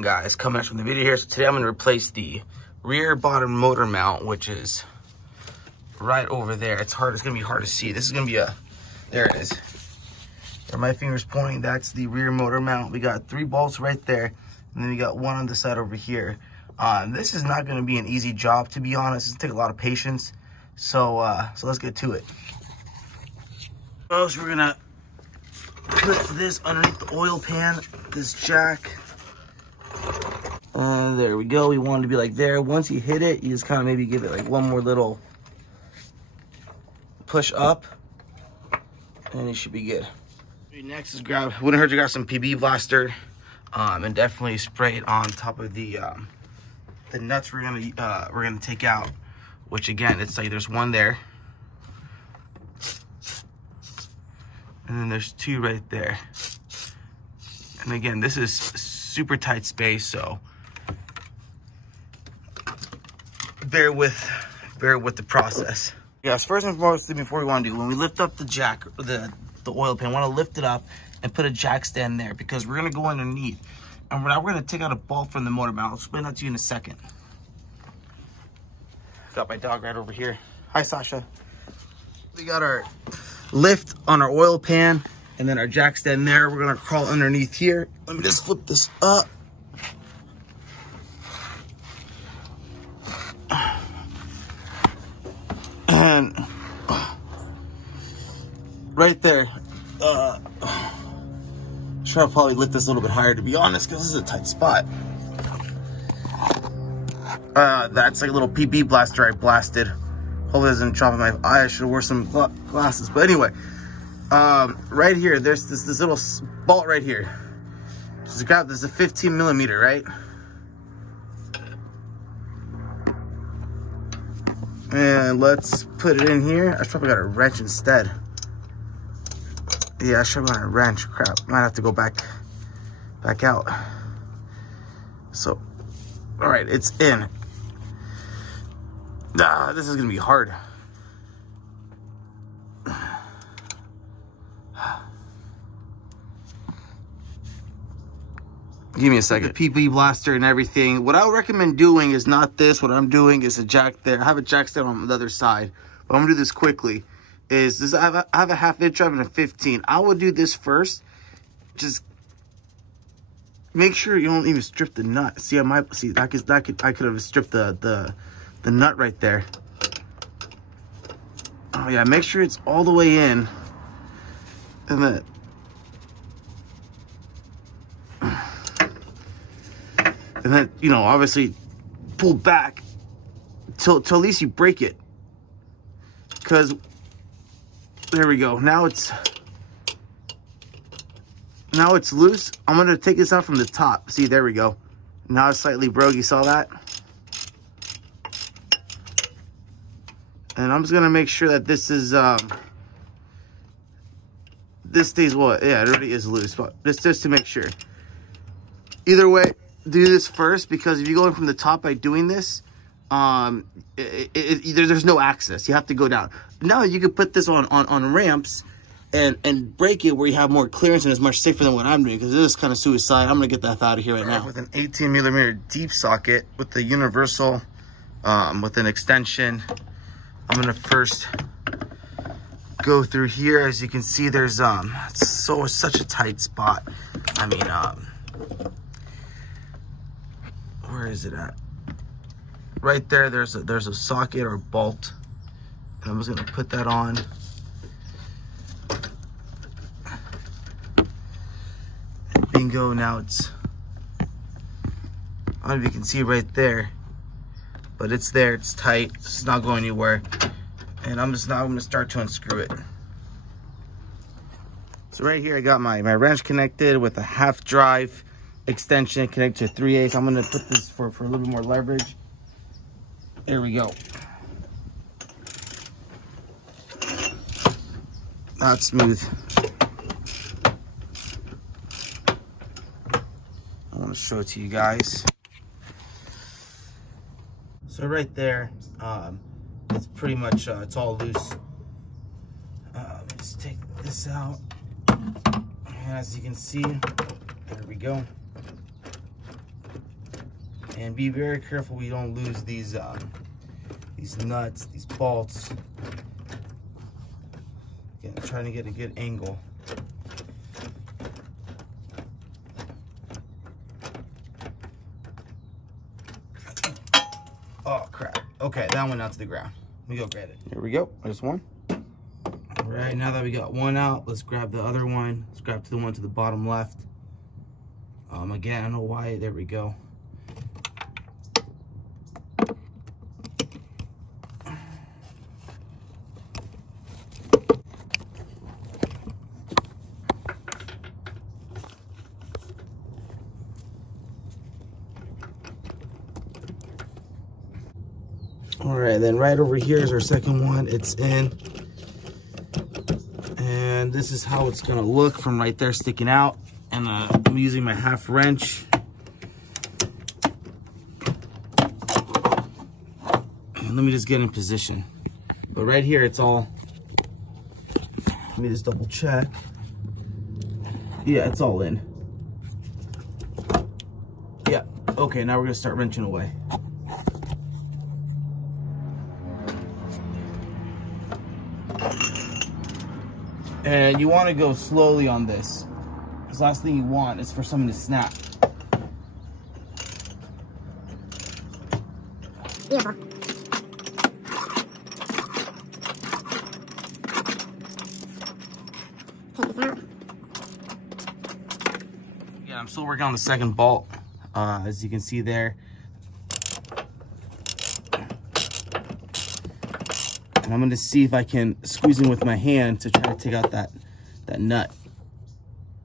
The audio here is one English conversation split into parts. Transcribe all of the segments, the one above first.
Guys, coming up from the video here. So today I'm going to replace the rear bottom motor mount, which is right over there. It's going to be hard to see. This is going to be there it is. Where my finger's pointing, that's the rear motor mount. We got 3 bolts right there, and then we got 1 on the side over here. This is not going to be an easy job, to be honest. It's going to take a lot of patience. So let's get to it. First, we're going to put this underneath the oil pan, this jack. And there we go. We want it to be like there. Once you hit it, you just kind of maybe give it like one more little push up, and it should be good. Next is wouldn't hurt to grab some PB Blaster, and definitely spray it on top of the nuts we're gonna take out. Which again, it's like there's 1 there, and then there's 2 right there. And again, this is super tight space, so bear with the process. Yes, first and foremost, before we want to do, when we lift up the jack, the oil pan, we want to lift it up and put a jack stand there, because we're going to go underneath. And we're going to take out a bolt from the motor mount. I'll explain that to you in a second. Got my dog right over here. Hi, Sasha. We got our lift on our oil pan, and then our jack stand there. We're going to crawl underneath here. Let me just flip this up. And right there, should I probably lift this a little bit higher, to be honest, because this is a tight spot. That's like a little PB blaster I blasted. Hopefully it doesn't drop in my eye. I should have worn some glasses. But anyway, right here, there's this little bolt right here. Just grab this, a 15 millimeter, right? And let's put it in here. I probably got a wrench instead. Yeah, I should have got a wrench. Crap, might have to go back out. So, all right, it's in. This is gonna be hard. Give me a second. The PB Blaster and everything. What I would recommend doing is not this. What I'm doing is a jack there. I have a jack stand on the other side, but I'm gonna do this quickly. Is this? I have a 1/2 inch drive and a 15. I would do this first. Just make sure you don't even strip the nut. See, I could have stripped the nut right there. Oh yeah, make sure it's all the way in, and then, you know, obviously pull back till at least you break it. Because there we go. Now it's loose. I'm gonna take this out from the top. See, there we go. Now it's slightly broke. You saw that? And I'm just gonna make sure that this is this stays what? Yeah, it already is loose, but just to make sure. Either way, do this first, because if you go in from the top by doing this, there's no access. You have to go down. Now you can put this on ramps and break it where you have more clearance, and it's much safer than what I'm doing, because this is kind of suicide. I'm gonna get that out of here right now. With an 18 millimeter deep socket with the universal, with an extension, I'm gonna first go through here. As you can see, there's such a tight spot. I mean, where is it at? Right there, there's a socket or a bolt. And I'm just gonna put that on. And bingo, now it's, I don't know if you can see right there, but it's there, it's tight, it's not going anywhere. And I'm gonna start to unscrew it. So right here, I got my wrench connected with a 1/2 drive extension connected to 3/8. I'm gonna put this for a little bit more leverage. There we go. That's smooth. I want to show it to you guys. So right there, it's pretty much it's all loose. Let's take this out. And as you can see, there we go. And be very careful we don't lose these nuts, these bolts. Again, trying to get a good angle. Oh crap. Okay, that went out to the ground. Let me go grab it. Here we go. There's one. All right, now that we got one out, let's grab the other one. Let's grab the one to the bottom left. Again, I don't know why. There we go. All right, then right over here is our second one. It's in. And this is how it's gonna look from right there sticking out. And I'm using my half wrench. And let me just get in position. But right here, it's all, let me just double check. Yeah, it's all in. Yeah, okay, now we're gonna start wrenching away. And you want to go slowly on this, because last thing you want is for something to snap. Yeah, I'm still working on the second bolt, as you can see there. And I'm gonna see if I can squeeze in with my hand to try to take out that nut.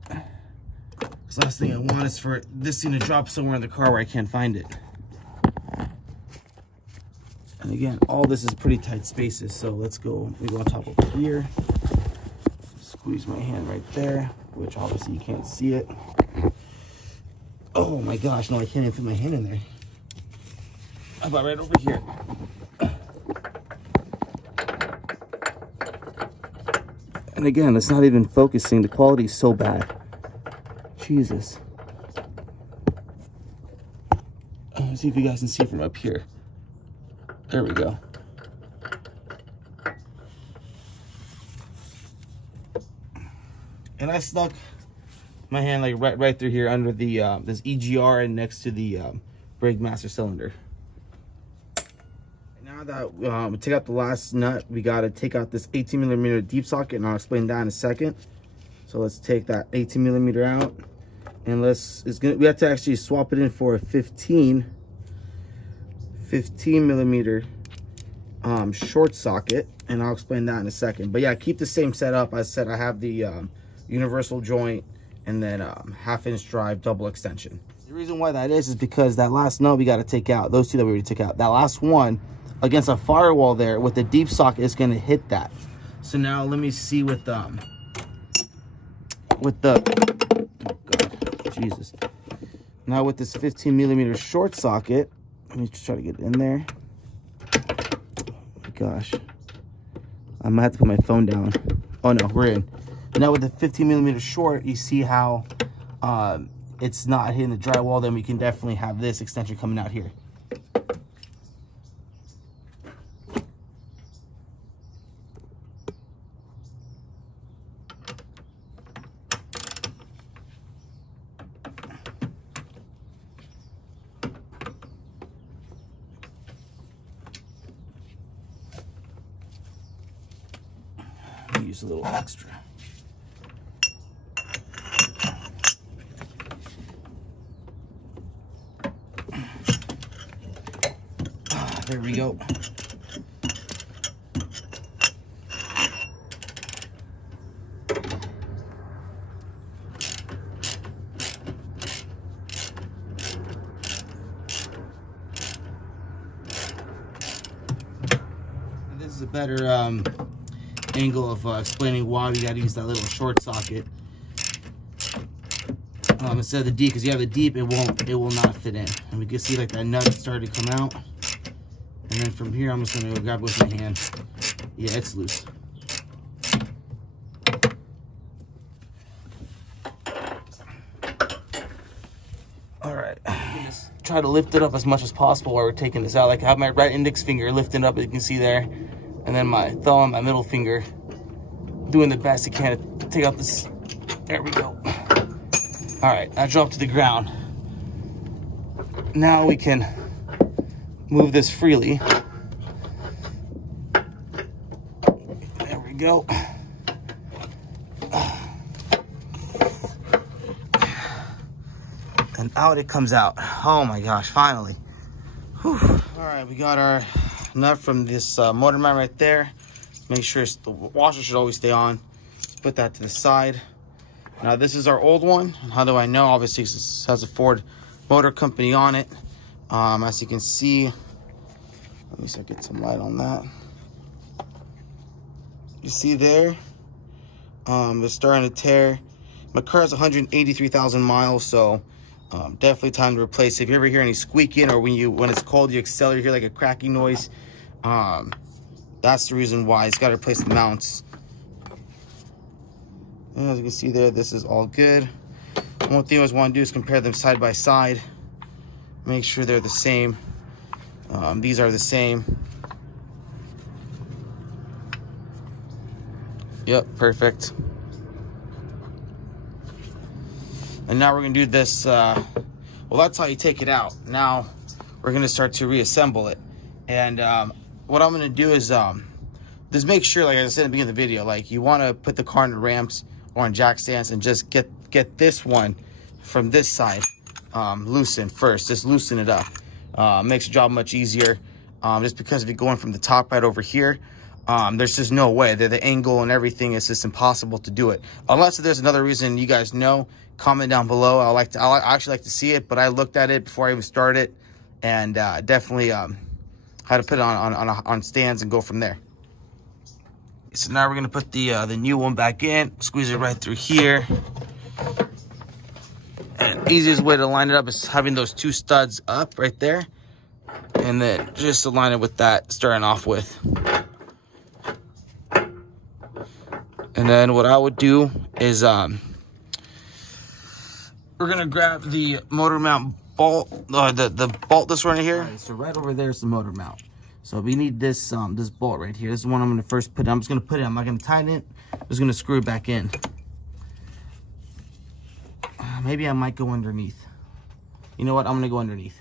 Because last thing I want is for this thing to drop somewhere in the car where I can't find it. And again, all this is pretty tight spaces, so let's go, we go on top over here. Squeeze my hand right there, which obviously you can't see it. Oh my gosh, no, I can't even fit my hand in there. How about right over here? And again, it's not even focusing. The quality is so bad. Jesus. Let's see if you guys can see from up here. There we go. And I stuck my hand like right through here under the this EGR and next to the brake master cylinder. Now that we take out the last nut, we got to take out this 18mm deep socket, and I'll explain that in a second. So let's take that 18mm out, and we have to actually swap it in for a 15mm short socket, and I'll explain that in a second. But yeah, keep the same setup. As I said, I have the universal joint and then 1/2-inch drive double extension. The reason why that is because that last nut we got to take out, those two that we already took out, that last one against a firewall there with the deep socket is going to hit that. So now let me see with the oh god, Jesus. Now with this 15mm short socket, let me just try to get in there. Oh my gosh, I might have to put my phone down. Oh no, we're in. Now with the 15mm short, you see how it's not hitting the drywall. Then we can definitely have this extension coming out here. Use a little extra. There we go. This is a better angle of explaining why we got to use that little short socket instead of the deep, because you have the deep, it will not fit in. And we can see like that nut started to come out. And then from here, I'm just going to grab it with my hand. Yeah, it's loose. All right. just try to lift it up as much as possible while we're taking this out. Like I have my right index finger lifting up, as you can see there, and then my thumb and my middle finger doing the best it can to take out this. There we go. All right, I drop to the ground. Now we can move this freely. There we go. And out it comes out. Oh my gosh, finally. Whew. All right, we got our nut from this motor mount right there. Make sure the washer should always stay on. Let's put that to the side. Now this is our old one. How do I know? Obviously this has a Ford Motor Company on it. As you can see, let me see if I get some light on that. You see there, it's starting to tear. My car has 183,000 miles, so definitely time to replace it. If you ever hear any squeaking, or when it's cold, you accelerate, you hear like a cracking noise, that's the reason why. It's got to replace the mounts. And as you can see there, this is all good. One thing I always want to do is compare them side by side. Make sure they're the same. These are the same. Yep, perfect. And now we're gonna do this, well, that's how you take it out. Now we're gonna start to reassemble it. And what I'm gonna do is just make sure, like I said at the beginning of the video, like you wanna put the car in the ramps or on jack stands and just get this one from this side loosened first. Just loosen it up. Makes the job much easier. Just because if you're going from the top right over here, there's just no way. The angle and everything is just impossible to do it. Unless there's another reason you guys know, comment down below. I actually like to see it, but I looked at it before I even started, and definitely had to put it on stands and go from there. So now we're gonna put the new one back in, squeeze it right through here. And the easiest way to line it up is having those two studs up right there, and then just align it with that starting off with. And then what I would do is we're gonna grab the motor mount bolt, the bolt, this one right here. Right, so right over there is the motor mount. So we need this this bolt right here. This is the one I'm gonna first put in. I'm just gonna put it. I'm not gonna tighten it. I'm just gonna screw it back in. Maybe I might go underneath. You know what? I'm gonna go underneath.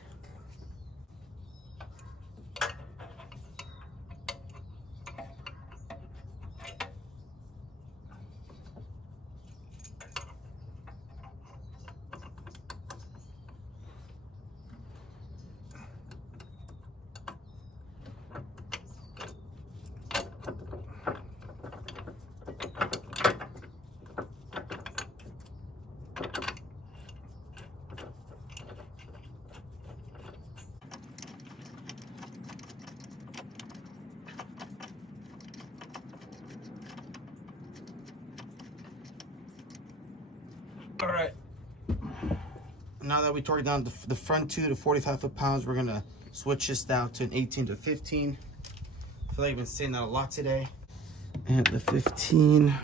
All right, now that we tore down the front two to 45 foot-pounds, we're gonna switch this out to an 18 to 15. I feel like I've been saying that a lot today. And the 15,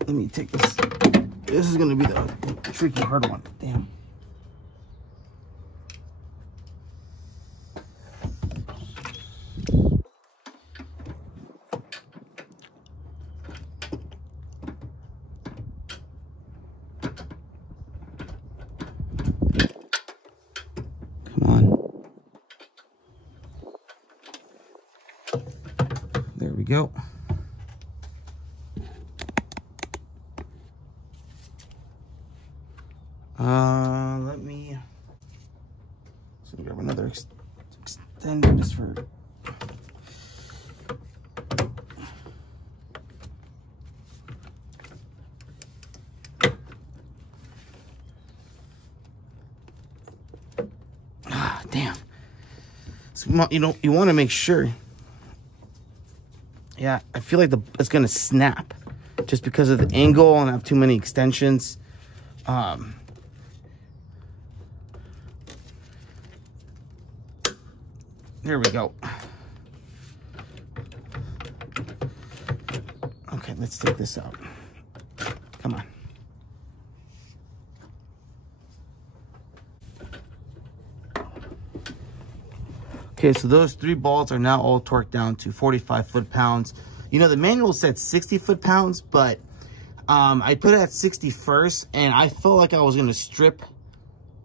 let me take this. This is gonna be the tricky hard one, damn. There we go. Let me grab another extender just for. Damn. So you want to make sure. Yeah, I feel like it's gonna snap just because of the angle and I have too many extensions. There we go. Okay, let's take this out. Come on. Okay, so those 3 bolts are now all torqued down to 45 foot-pounds. You know, the manual said 60 foot-pounds, but I put it at 60 first, and I felt like I was going to strip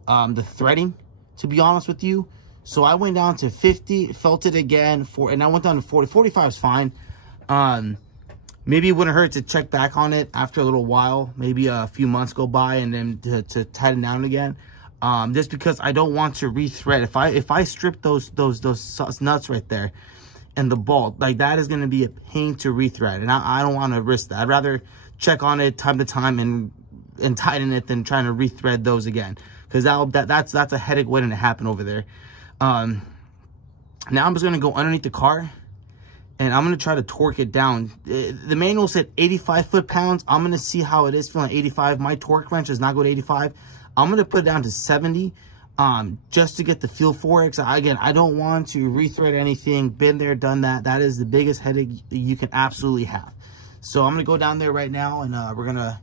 the threading, to be honest with you. So I went down to 50, felt it again, and I went down to 40. 45 is fine. Maybe it wouldn't hurt to check back on it after a little while. Maybe a few months go by and then to tighten down again. Just because I don't want to rethread. If I strip those nuts right there and the bolt, like, that is going to be a pain to rethread, and I don't want to risk that. I'd rather check on it time to time and tighten it than trying to rethread those again, because that's a headache waiting to happen over there. Now I'm just going to go underneath the car, and I'm going to try to torque it down. The manual said 85 foot-pounds. I'm going to see how it is feeling at 85. My torque wrench does not go to 85. I'm going to put it down to 70 just to get the feel for it. Again, I don't want to rethread anything. Been there, done that. That is the biggest headache you can absolutely have. So I'm going to go down there right now, and we're going to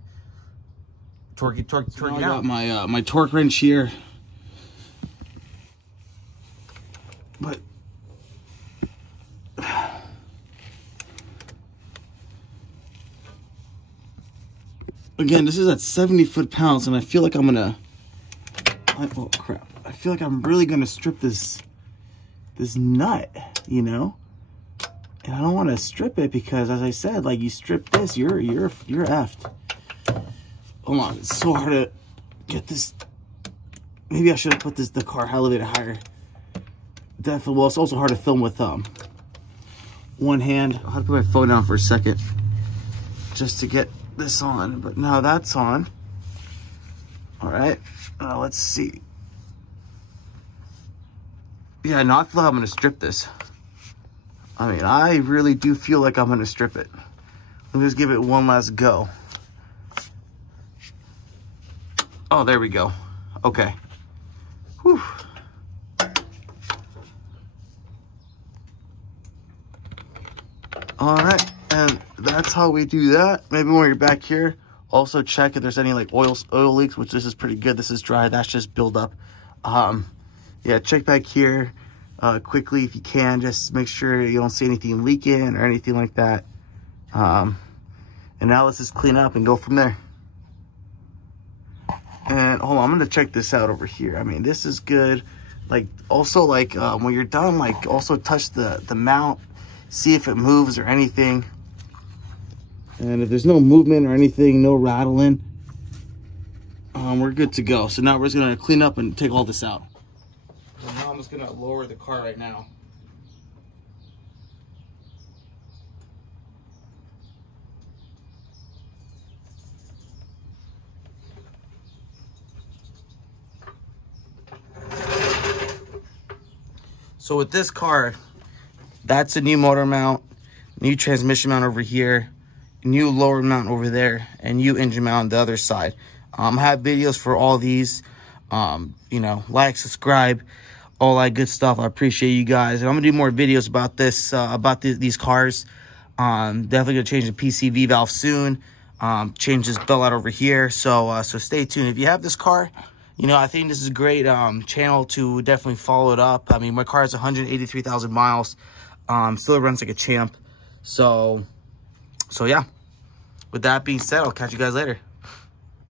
torque it out. I got my torque wrench here. But again, this is at 70 foot-pounds, and I feel like I'm gonna, oh crap, I feel like I'm really gonna strip this nut, you know, and I don't want to strip it because, as I said, like, you strip this, you're effed. Hold on, it's so hard to get this. Maybe I should have put the car elevator higher. Definitely. Well, it's also hard to film with one hand. I'll have to put my phone down for a second just to get this on, but now that's on. All right, let's see. Yeah, no, I feel like I'm gonna strip this. I mean, I really do feel like I'm gonna strip it. Let me just give it one last go. Oh, there we go. Okay. Whew. All right, and that's how we do that. Maybe when you're back here, also check if there's any like oil leaks, which this is pretty good. This is dry. That's just buildup. Yeah, check back here quickly if you can. Just make sure you don't see anything leaking or anything like that. And now let's just clean up and go from there. And hold on, I'm gonna check this out over here. I mean, this is good. Like, also, like, when you're done, like, also touch the mount. See if it moves or anything. And if there's no movement or anything, no rattling, we're good to go. So now we're just gonna clean up and take all this out. So now I'm just gonna lower the car right now. So with this car, that's a new motor mount, new transmission mount over here, new lower mount over there, and new engine mount on the other side. I have videos for all these. You know, like, subscribe, all that good stuff. I appreciate you guys. And I'm gonna do more videos about this, these cars. Definitely gonna change the PCV valve soon. Change this bell out over here. So stay tuned. If you have this car, you know, I think this is a great channel to definitely follow it up. I mean, my car has 183,000 miles. Still runs like a champ. So yeah. With that being said, I'll catch you guys later.